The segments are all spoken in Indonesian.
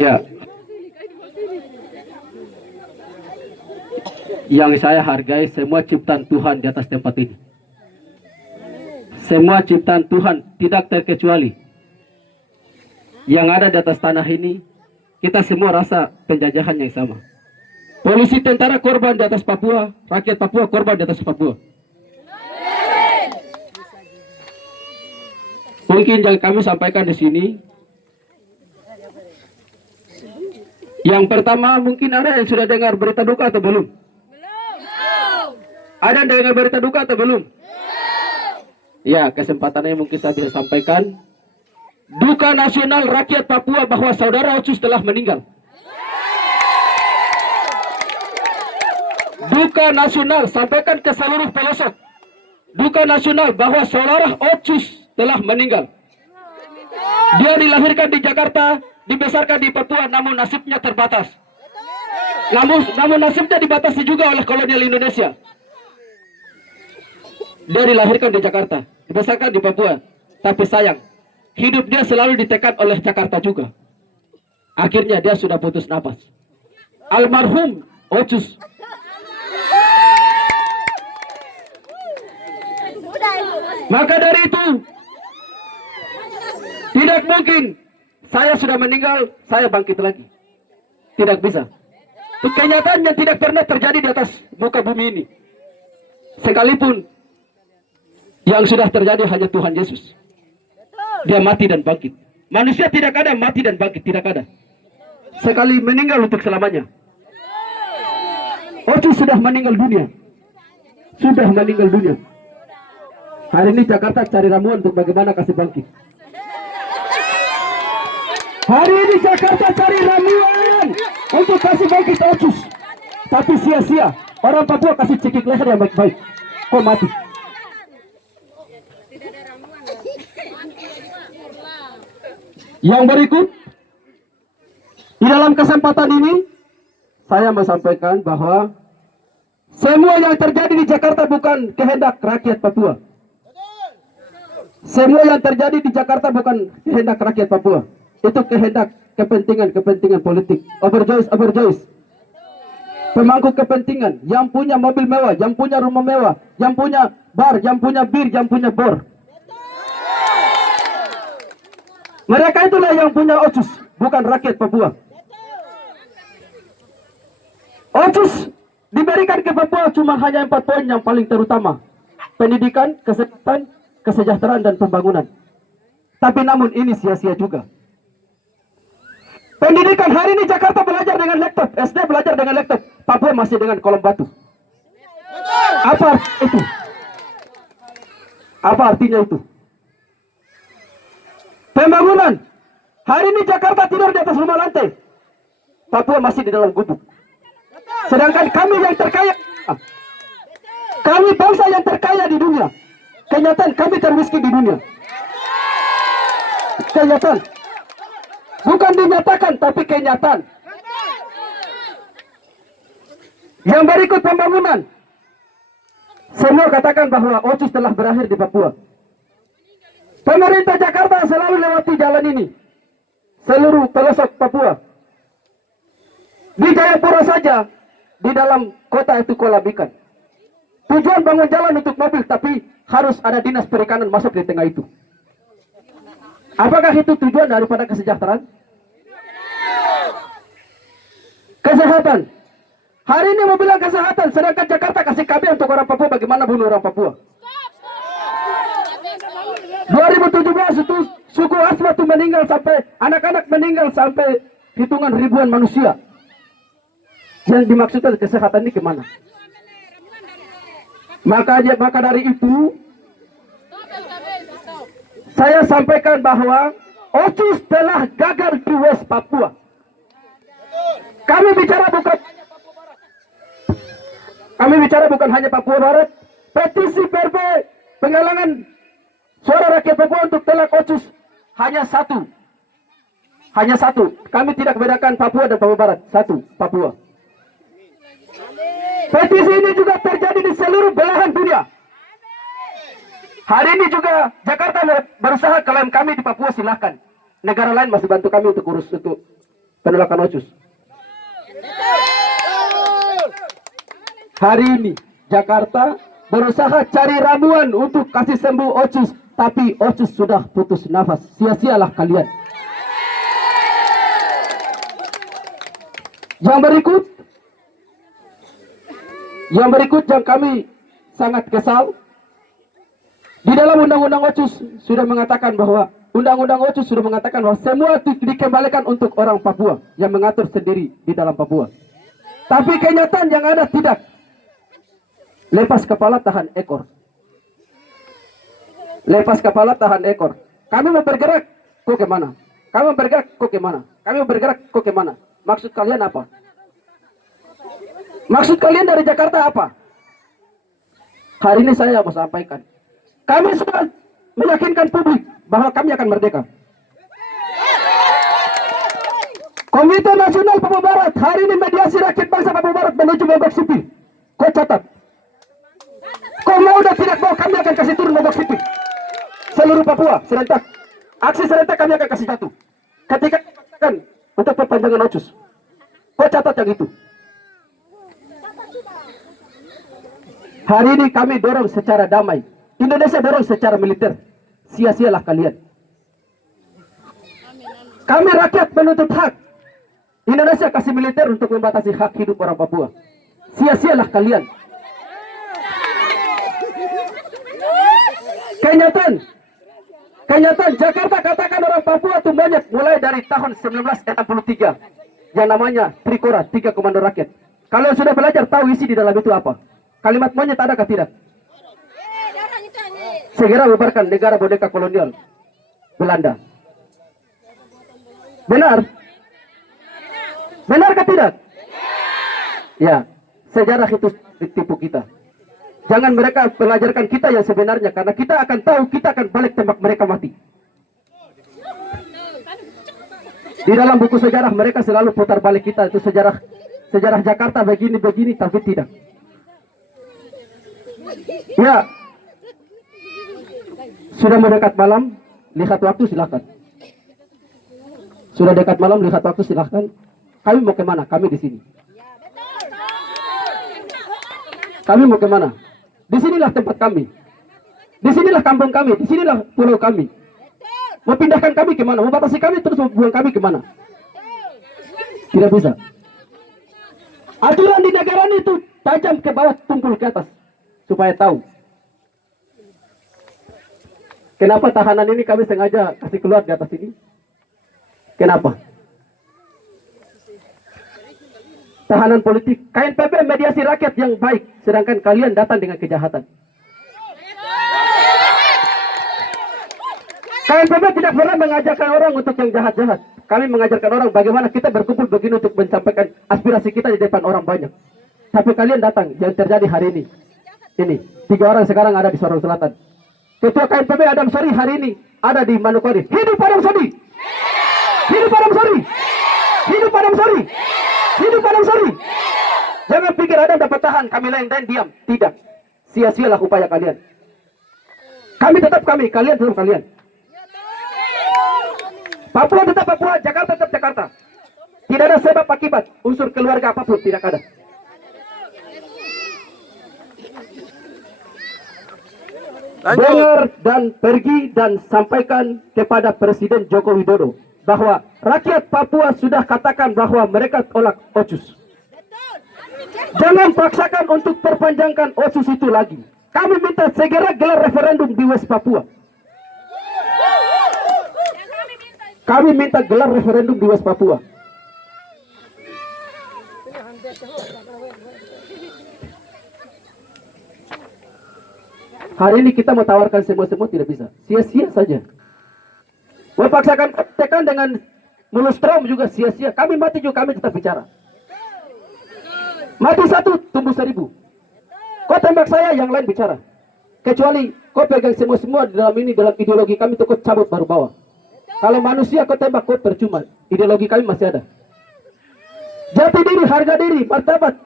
Ya. Yang saya hargai semua ciptaan Tuhan di atas tempat ini. Semua ciptaan Tuhan tidak terkecuali. Yang ada di atas tanah ini, kita semua rasa penjajahan yang sama. Polisi tentara korban di atas Papua, rakyat Papua korban di atas Papua. Mungkin yang kami sampaikan di sini, yang pertama mungkin ada yang sudah dengar berita duka atau belum? Ada yang dengar berita duka atau belum? Ya, kesempatannya mungkin saya bisa sampaikan. Duka nasional rakyat Papua bahwa saudara Ocus telah meninggal. Duka nasional, sampaikan ke seluruh pelosok. Duka nasional bahwa saudara Ocus telah meninggal. Dia dilahirkan di Jakarta, dibesarkan di Papua, namun nasibnya terbatas. Namun nasibnya dibatasi juga oleh kolonial Indonesia. Dia dilahirkan di Jakarta, dibesarkan di Papua, tapi sayang, hidup dia selalu ditekan oleh Jakarta juga. Akhirnya dia sudah putus napas. Almarhum Ocus. Maka dari itu, tidak mungkin saya sudah meninggal, saya bangkit lagi. Tidak bisa. Itu kenyataan yang tidak pernah terjadi di atas muka bumi ini. Sekalipun yang sudah terjadi hanya Tuhan Yesus. Dia mati dan bangkit. Manusia tidak ada mati dan bangkit, tidak ada. Sekali meninggal untuk selamanya. Ocus sudah meninggal dunia. Sudah meninggal dunia. Hari ini Jakarta cari ramuan untuk bagaimana kasih bangkit. Hari ini Jakarta cari ramuan untuk kasih bangkit Ocus. Tapi sia-sia. Orang Papua kasih cekik leher yang baik-baik. Kok mati? Yang berikut, di dalam kesempatan ini, saya mau sampaikan bahwa semua yang terjadi di Jakarta bukan kehendak rakyat Papua. Semua yang terjadi di Jakarta bukan kehendak rakyat Papua. Itu kehendak kepentingan politik. Overjoys. Pemangku kepentingan, yang punya mobil mewah, yang punya rumah mewah, yang punya bar, yang punya bir, yang punya bor. Mereka itulah yang punya Ocus, bukan rakyat Papua. Ocus diberikan ke Papua cuma hanya 4 poin yang paling terutama. Pendidikan, kesehatan, kesejahteraan, dan pembangunan. Tapi namun ini sia-sia juga. Pendidikan hari ini Jakarta belajar dengan laptop, SD belajar dengan laptop, Papua masih dengan kolom batu. Apa itu? Apa artinya itu? Pembangunan. Hari ini Jakarta tidur di atas rumah lantai. Papua masih di dalam gubuk. Sedangkan kami yang terkaya. Kami bangsa yang terkaya di dunia. Kenyataan kami termiskin di dunia. Kenyataan. Bukan dinyatakan, tapi kenyataan. Yang berikut pembangunan. Semua katakan bahwa Ocus telah berakhir di Papua. Pemerintah Jakarta selalu lewati jalan ini. Seluruh pelosok Papua. Di Jayapura saja, di dalam kota itu kolabikan. Tujuan bangun jalan untuk mobil, tapi harus ada dinas perikanan masuk di tengah itu. Apakah itu tujuan daripada kesejahteraan? Kesehatan. Hari ini mau bilang kesehatan, sedangkan Jakarta kasih KB untuk orang Papua, bagaimana bunuh orang Papua? 2017 itu suku Asmat itu meninggal sampai, anak-anak meninggal sampai hitungan ribuan manusia. Yang dimaksudkan kesehatan ini kemana? Maka dari itu, saya sampaikan bahwa Ocus telah gagal di West Papua. Kami bicara bukan hanya Papua Barat. Petisi PRB penggalangan suara rakyat Papua untuk telak Ocus hanya satu. Hanya satu. Kami tidak bedakan Papua dan Papua Barat. Satu, Papua. Petisi ini juga terjadi di seluruh belahan dunia. Hari ini juga Jakarta berusaha, kalau kami di Papua silahkan. negara lain masih bantu kami untuk urus untuk penolakan OCUS. Hari ini Jakarta berusaha cari ramuan untuk kasih sembuh OCUS, tapi OCUS sudah putus nafas. Sia-sialah kalian. Yang berikut yang kami sangat kesal, di dalam undang-undang OCUS sudah mengatakan bahwa semua dikembalikan untuk orang Papua yang mengatur sendiri di dalam Papua. Tapi kenyataan yang ada tidak. Lepas kepala tahan ekor. Lepas kepala tahan ekor. Kami mau bergerak, kok kemana? Kami mau bergerak, kok kemana? Kami mau bergerak, kok kemana? Maksud kalian apa? Maksud kalian dari Jakarta apa? Hari ini saya mau sampaikan, kami sudah meyakinkan publik bahwa kami akan merdeka. Komite Nasional Papua Barat hari ini mediasi rakyat bangsa Papua Barat menuju mogok sipil. Kau catat. Kau mau dan tidak mau, kami akan kasih turun mogok sipil. Seluruh Papua serentak. Aksi serentak kami akan kasih jatuh. Ketika kan untuk perpanjangan OCUS. Kau catat yang itu. Hari ini kami dorong secara damai. Indonesia dorong secara militer. Sia-sialah kalian. Kami rakyat menuntut hak. Indonesia kasih militer untuk membatasi hak hidup orang Papua. Sia-sialah kalian. Kenyataan Jakarta katakan orang Papua itu banyak mulai dari tahun 1963 yang namanya Trikora, 3 Komando Rakyat. Kalau sudah belajar tahu isi di dalam itu apa? Kalimat monyet adakah tidak? Segera bubarkan negara boneka kolonial Belanda. Benar? Benarkah tidak? Ya, sejarah itu ditipu kita. Jangan mereka mengajarkan kita yang sebenarnya, karena kita akan tahu, kita akan balik tembak mereka mati. Di dalam buku sejarah mereka selalu putar balik kita, itu sejarah Jakarta begini-begini, tapi tidak. Ya, sudah mendekat malam, lihat waktu silakan. Sudah dekat malam, lihat waktu silakan. Kami mau kemana? Kami di sini. Kami mau kemana? Disinilah tempat kami. Disinilah kampung kami. Disinilah pulau kami. Mau pindahkan kami kemana? Mau batasi kami terus mau buang kami kemana? Tidak bisa. Aturan di negara ini itu tajam ke bawah, tumpul ke atas. Supaya tahu. Kenapa tahanan ini kami sengaja kasih keluar di atas ini? Kenapa? Tahanan politik, KNPP mediasi rakyat yang baik, sedangkan kalian datang dengan kejahatan. KNPP tidak pernah mengajarkan orang untuk yang jahat-jahat. Kami mengajarkan orang bagaimana kita berkumpul begini untuk menyampaikan aspirasi kita di depan orang banyak. Tapi kalian datang, yang terjadi hari ini. Ini, 3 orang sekarang ada di Sorong Selatan. Ketua KNPP Adam Sori hari ini ada di Manokwari. Hidup Adam Sori! Hidup Adam Sori! Hidup Adam Sori! Hidup Adam Sori! Jangan pikir Adam dapat tahan, kami lain dan diam. Tidak. Sia-sialah upaya kalian. Kami tetap kami, kalian tetap kalian. Papua tetap Papua, Jakarta tetap Jakarta. Tidak ada sebab akibat, unsur keluarga apapun tidak ada. Dengar dan pergi dan sampaikan kepada Presiden Joko Widodo bahwa rakyat Papua sudah katakan bahwa mereka tolak OCUS. Jangan paksakan untuk perpanjangkan OCUS itu lagi. Kami minta segera gelar referendum di West Papua. Kami minta gelar referendum di West Papua. Hari ini kita mau tawarkan semua-semua tidak bisa. Sia-sia saja. Mau paksakan tekan dengan mulus traum juga sia-sia. Kami mati juga kami tetap bicara. Mati 1, tumbuh 1000. Kau tembak saya, yang lain bicara. Kecuali kau pegang semua di dalam ini, dalam ideologi kami itu kau cabut baru bawa. Kalau manusia kau tembak kau percuma. Ideologi kami masih ada. Jati diri, harga diri, martabat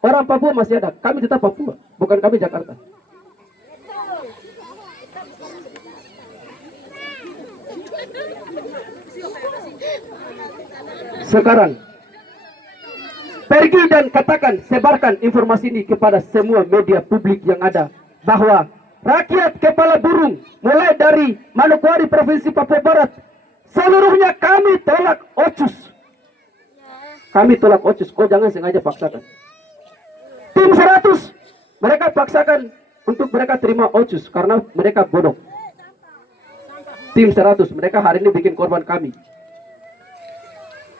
orang Papua masih ada. Kami tetap Papua, bukan kami Jakarta. Sekarang pergi dan katakan, sebarkan informasi ini kepada semua media publik yang ada, bahwa rakyat kepala burung mulai dari Manokwari Provinsi Papua Barat seluruhnya kami tolak OCUS. Kami tolak OCUS. Kau jangan sengaja paksakan. Tim 100 mereka paksakan untuk mereka terima OCUS karena mereka bodoh. Tim 100 mereka hari ini bikin korban kami.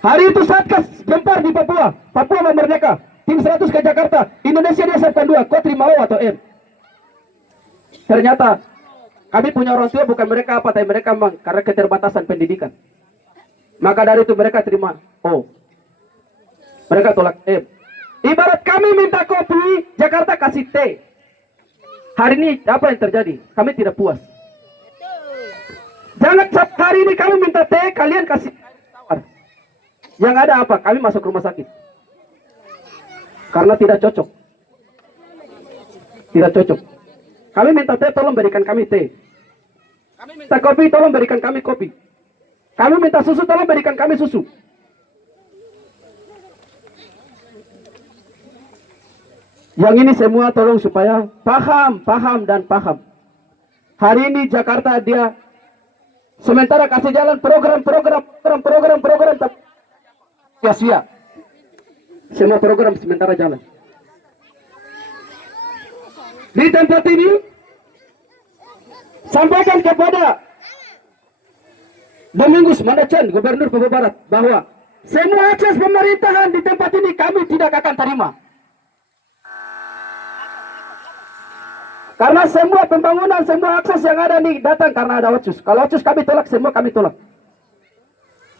Hari itu Satgas gempar di Papua. Papua mau merdeka. Tim 100 ke Jakarta. Indonesia dia siapkan 2. Kau terima O atau M? Ternyata kami punya orang tua bukan mereka apa, tapi mereka memang karena keterbatasan pendidikan. Maka dari itu mereka terima O. Mereka tolak M. Ibarat kami minta kopi, Jakarta kasih T. Hari ini apa yang terjadi? Kami tidak puas. Jangan hari ini kami minta T, kalian kasih tawar. Yang ada apa? Kami masuk rumah sakit. Karena tidak cocok. Tidak cocok. Kami minta teh, tolong berikan kami teh. Kami minta kopi, tolong berikan kami kopi. Kami minta susu, tolong berikan kami susu. Yang ini semua tolong supaya paham, dan paham. Hari ini Jakarta dia sementara kasih jalan program sia-sia. Semua program sementara jalan. Di tempat ini sampaikan kepada Domingus Mandacan, Gubernur Papua Barat, bahwa semua akses pemerintahan di tempat ini kami tidak akan terima. Karena semua pembangunan, semua akses yang ada nih datang karena ada OCUS. Kalau OCUS kami tolak, semua kami tolak.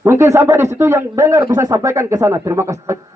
Mungkin sampai di situ yang dengar bisa sampaikan ke sana. Terima kasih.